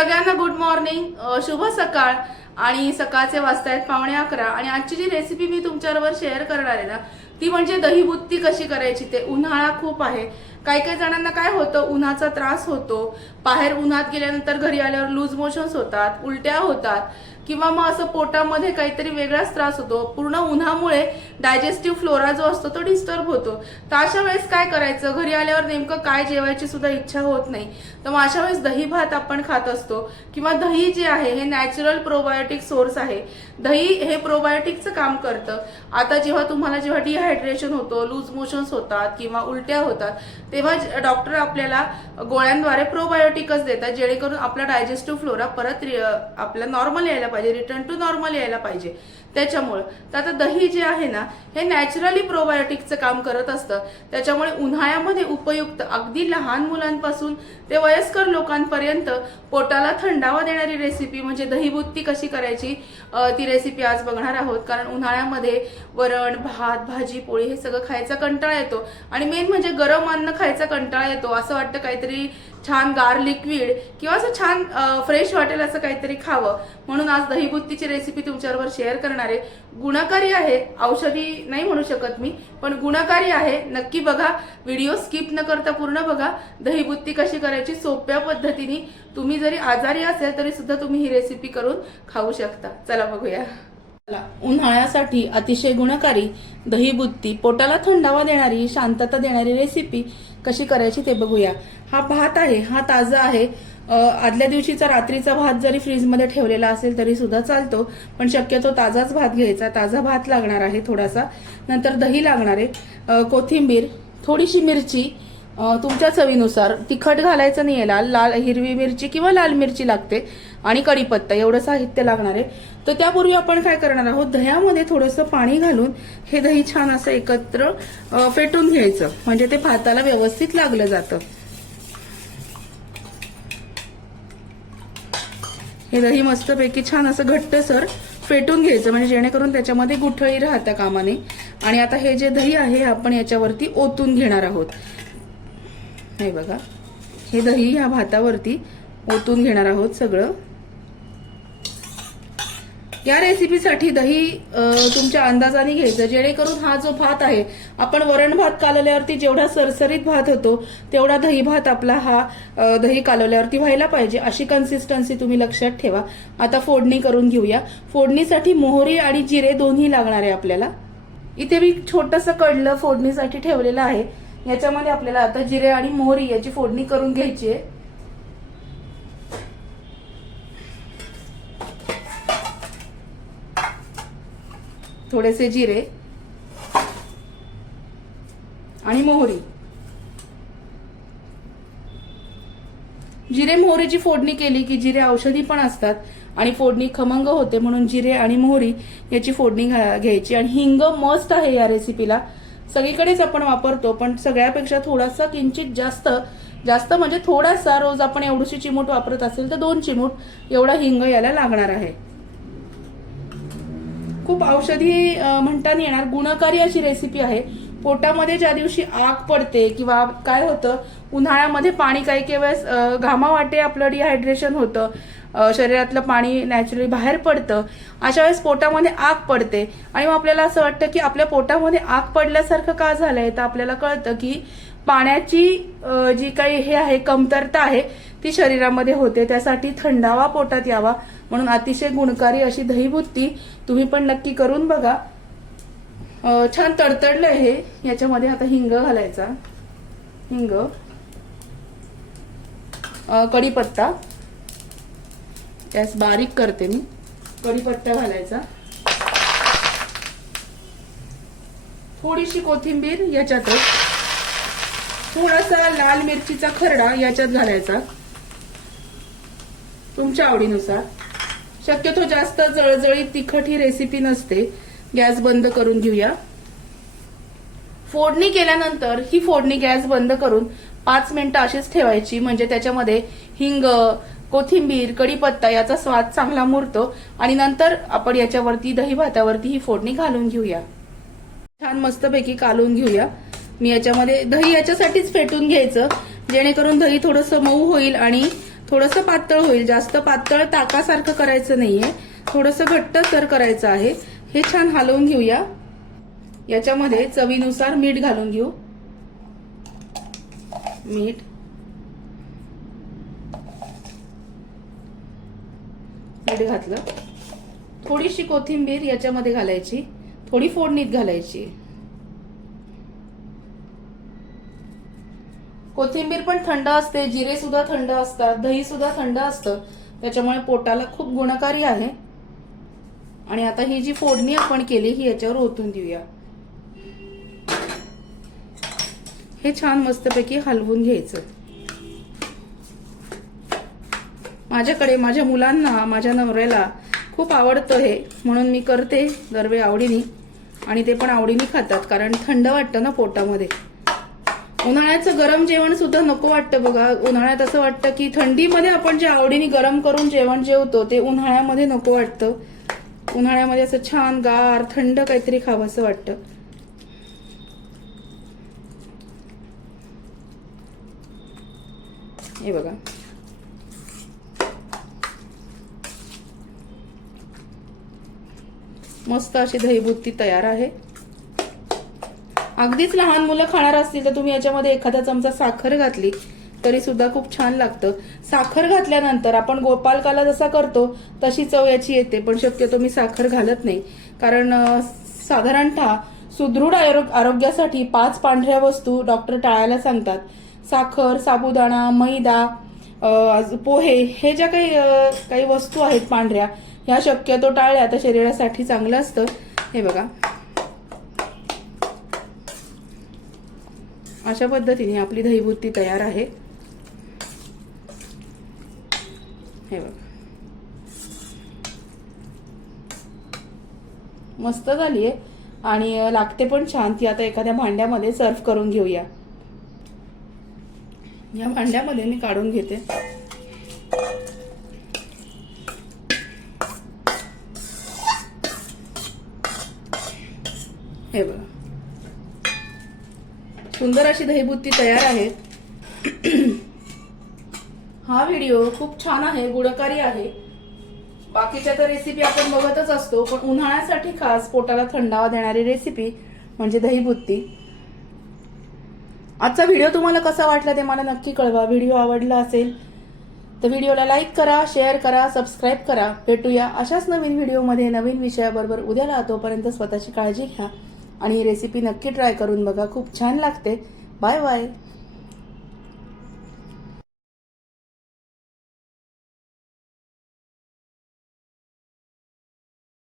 सगळ्यांना good morning शुभ सकाळ आणि सकाळचे वाजतायत पावणे अकरा. आणि आजची जी रेसिपी मी तुमच्याबरोबर शेअर करणार आहे ना ती म्हणजे दहीबुत्ती कशी करायची ते. उन्हाळा खूप आहे. काही काही जणांना काय होतं उन्हाचा त्रास होतो. बाहेर उन्हात गेल्यानंतर घरी आल्यावर लूज मोशन्स होतात उलट्या होतात. किंवा मग असं पोटामध्ये काहीतरी वेगळाच त्रास होतो. पूर्ण उन्हामुळे डायजेस्टिव्ह फ्लोरा जो असतो तो डिस्टर्ब होतो. तर अशा वेळेस काय करायचं? घरी आल्यावर नेमकं काय जेवायची सुद्धा इच्छा होत नाही. तर मग अशा वेळेस दही भात आपण खात असतो. किंवा दही जे आहे हे नॅचरल प्रोबायोटिक सोर्स आहे. दही हे प्रोबायोटिकचं काम करतं. आता जेव्हा तुम्हाला जेव्हा डिहायड्रेशन होतो लूज मोशन्स होतात किंवा उलट्या होतात तेव्हा डॉक्टर आपल्याला गोळ्यांद्वारे प्रोबायोटिकच देतात जेणेकरून आपला डायजेस्टिव्ह फ्लोरा परत आपला नॉर्मल यायला पाहिजे. रिटर्न टू नॉर्मल यायला पाहिजे. त्याच्यामुळं. तर आता दही जे आहे ना हे नॅचरली प्रोबायोटिकचं काम करत असतं. त्याच्यामुळे उन्हाळ्यामध्ये उपयुक्त अगदी लहान मुलांपासून ते वयस्कर लोकांपर्यंत पोटाला थंडावा देणारी रेसिपी म्हणजे दहीबुत्ती कशी करायची ती रेसिपी आज बघणार आहोत. कारण उन्हाळ्यामध्ये वरण भात भाजी पोळी हे सगळं खायचा कंटाळा येतो. आणि मेन म्हणजे गरम अन्न खायचा कंटाळा येतो. असं वाटतं काहीतरी छान गार लिक्विड किंवा असं छान फ्रेश वाटेल असं काहीतरी खावं. म्हणून आज दहीबुत्तीची रेसिपी तुमच्याबरोबर शेअर करणार करणारे. गुणकारी आहे औषधी नाही म्हणू शकत मी पण गुणकारी आहे. नक्की बघा व्हिडिओ स्किप न करता पूर्ण बघा. दहीबुत्ती कशी करायची? सोप्या पद्धतीने. तुम्ही जरी आजारी असेल तरी सुद्धा तुम्ही ही रेसिपी करून खाऊ शकता. चला बघूया. चला, उन्हाळ्यासाठी अतिशय गुणकारी. दहीबुत्ती पोटाला थंडावा देणारी शांतता देणारी रेसिपी कशी करायची ते बघूया. हा भात आहे हा ताजा आहे. आदल्या दिवशीचा रात्रीचा भात जरी फ्रीजमध्ये ठेवलेला असेल तरी सुद्धा चालतो पण शक्यतो ताजाच भात घ्यायचा. ताजा भात लागणार आहे थोडासा. नंतर दही लागणार आहे. कोथिंबीर थोडीशी मिरची तुमच्या चवीनुसार तिखट घालायचं नाही लाल. लाल हिरवी मिरची किंवा लाल मिरची लागते आणि कढीपत्ता एवढं साहित्य लागणार आहे. तर त्यापूर्वी आपण काय करणार आहोत? दह्यामध्ये थोडंसं पाणी घालून हे दही छान असं एकत्र फेटून घ्यायचं. म्हणजे ते भाताला व्यवस्थित लागलं जातं. हे दही मस्तपैकी छान असं घट्ट सर फेटून घ्यायचं म्हणजे जेणेकरून त्याच्यामध्ये गुठळी राहता कामाने. आणि आता हे जे दही आहे आपण याच्यावरती ओतून घेणार आहोत. हे बघा हे दही ह्या भातावरती ओतून घेणार आहोत सगळं. या रेसिपीसाठी दही तुमच्या अंदाजाने घ्यायचं. जेणेकरून हा जो भात आहे आपण वरण भात कालवल्यावरती जेवढा सरसरीत भात होतो तेवढा दही भात आपला हा दही कालवल्यावरती व्हायला पाहिजे अशी कन्सिस्टन्सी तुम्ही लक्षात ठेवा. आता फोडणी करून घेऊया. फोडणीसाठी मोहरी आणि जिरे दोन्ही लागणार आहे आपल्याला. इथे मी छोटंसं कडलं फोडणीसाठी ठेवलेलं आहे. याच्यामध्ये आपल्याला आता जिरे आणि मोहरी याची फोडणी करून घ्यायची आहे. थोडेसे जिरे आणि मोहरी. जिरे मोहरीची फोडणी केली की जिरे औषधी पण असतात आणि फोडणी खमंग होते म्हणून जिरे आणि मोहरी याची फोडणी घ्यायची. आणि हिंग मस्त आहे या रेसिपीला सगळीकडेच आपण वापरतो पण सगळ्यापेक्षा थोडासा किंचित जास्त जास्त म्हणजे थोडासा रोज आपण एवढीशी चिमूट वापरत असेल तर दोन चिमूट एवढा हिंग याला लागणार आहे. खूप औषधी म्हणताना म्हणता येणार गुणकारी अशी रेसिपी आहे. पोटामध्ये ज्या दिवशी आग पडते किंवा काय होतं उन्हाळ्यामध्ये पाणी काही काही वेळेस घामा घामावाटे आपलं डिहायड्रेशन होतं. शरीरातलं पाणी नॅचरली बाहेर पडतं. अशा वेळेस पोटामध्ये आग पडते. आणि मग आपल्याला असं वाटतं की आपल्या पोटामध्ये आग पडल्यासारखं का झालंय? तर आपल्याला कळतं की पाण्याची जी काही हे आहे कमतरता आहे ती शरीरामध्ये होते त्यासाठी थंडावा पोटात यावा म्हणून अतिशय गुणकारी अशी दहीभुत्ती तुम्ही पण नक्की करून बघा. छान तडतडलं हे. याच्यामध्ये आता हिंग घालायचा. हिंग. कढीपत्ता. गॅस बारीक करते मी. कढीपत्ता घालायचा. थोडीशी कोथिंबीर याच्यातच. थोडासा लाल मिरचीचा खरडा याच्यात घालायचा. तुमच्या आवडीनुसार. शक्यतो जास्त जळजळीत तिखट ही रेसिपी नसते. गॅस बंद करून घेऊया. फोडणी केल्यानंतर ही फोडणी गॅस बंद करून पाच मिनिटं अशीच ठेवायची. म्हणजे त्याच्यामध्ये हिंग कोथिंबीर कढीपत्ता याचा स्वाद चांगला मुरतो. आणि नंतर आपण याच्यावरती दही भातावरती ही फोडणी घालून घेऊया. छान मस्तपैकी कालून घेऊया. मी याच्यामध्ये दही याच्यासाठीच फेटून घ्यायचं. जेणेकरून दही थोडंसं मऊ होईल आणि थोडंसं पातळ होईल. जास्त पातळ ताकासारखं करायचं नाहीये. थोडंसं घट्ट सर करायचं आहे. हे छान हलवून घेऊया. याच्यामध्ये चवीनुसार मीठ घालून घेऊ. मीठ. मीठ घातलं. थोडीशी कोथिंबीर याच्यामध्ये घालायची. थोडी फोडणीत घालायची. कोथिंबीर पण थंड असते जिरे सुद्धा थंड असतात दही सुद्धा थंड असतं. त्याच्यामुळे पोटाला खूप गुणकारी आहे. आणि आता ही जी फोडणी आपण केली ही याच्यावर ओतून देऊया. हे छान मस्तपैकी हलवून घ्यायचं. माझ्याकडे माझ्या मुलांना माझ्या नवऱ्याला खूप आवडतं हे. म्हणून मी करते दरवेळी आवडीने. आणि ते पण आवडीने खातात कारण थंड वाटतं ना पोटामध्ये. उन्हाळ्याचं गरम जेवण सुद्धा नको वाटतं बघा. उन्हाळ्यात असं वाटतं की थंडीमध्ये आपण जे आवडीने गरम करून जेवण जेवतो ते उन्हाळ्यामध्ये नको वाटतं. उन्हाळ्यामध्ये असं छान गार थंड काहीतरी खावं असं वाटतं. हे बघा. मस्त अशी दहीबुत्ती तयार आहे. अगदीच लहान मुलं खाणार असतील तर तुम्ही याच्यामध्ये एखादा चमचा साखर घातली तरी सुद्धा खूप छान लागतं. साखर घातल्यानंतर आपण गोपालकाला जसा करतो तशी चव याची येते पण शक्यतो मी साखर घालत नाही. कारण साधारणतः सुदृढ आरोग्यासाठी पाच पांढऱ्या वस्तू डॉक्टर टाळायला सांगतात. साखर साबुदाणा मैदा पोहे हे ज्या काही काही वस्तू आहेत पांढऱ्या ह्या शक्यतो टाळल्या तर शरीरासाठी चांगलं असतं. हे बघा. अशा पद्धतीने आपली दहीभूती तयार आहे. हे बघा. मस्त झाली आहे आणि लागते पण छान. ती आता एखाद्या भांड्यामध्ये सर्व करून घेऊया. या भांड्यामध्ये मी काढून घेते. हे बघा. सुंदर अशी दहीबुत्ती तयार आहे. हा व्हिडिओ खूप छान आहे गुणकारी आहे. बाकीच्या तर रेसिपी आपण बघतच असतो पण उन्हाळ्यासाठी खास पोटाला थंडावा देणारी रेसिपी म्हणजे दहीबुत्ती. आजचा व्हिडिओ तुम्हाला कसा वाटला ते मला नक्की कळवा. व्हिडिओ आवडला असेल तर व्हिडिओला लाईक करा शेअर करा सबस्क्राईब करा. भेटूया अशाच नवीन व्हिडिओमध्ये नवीन विषयाबरोबर उद्याला तोपर्यंत स्वतःची काळजी घ्या. आणि ही रेसिपी नक्की ट्राय करून बघा. खूप छान लागते. Bye bye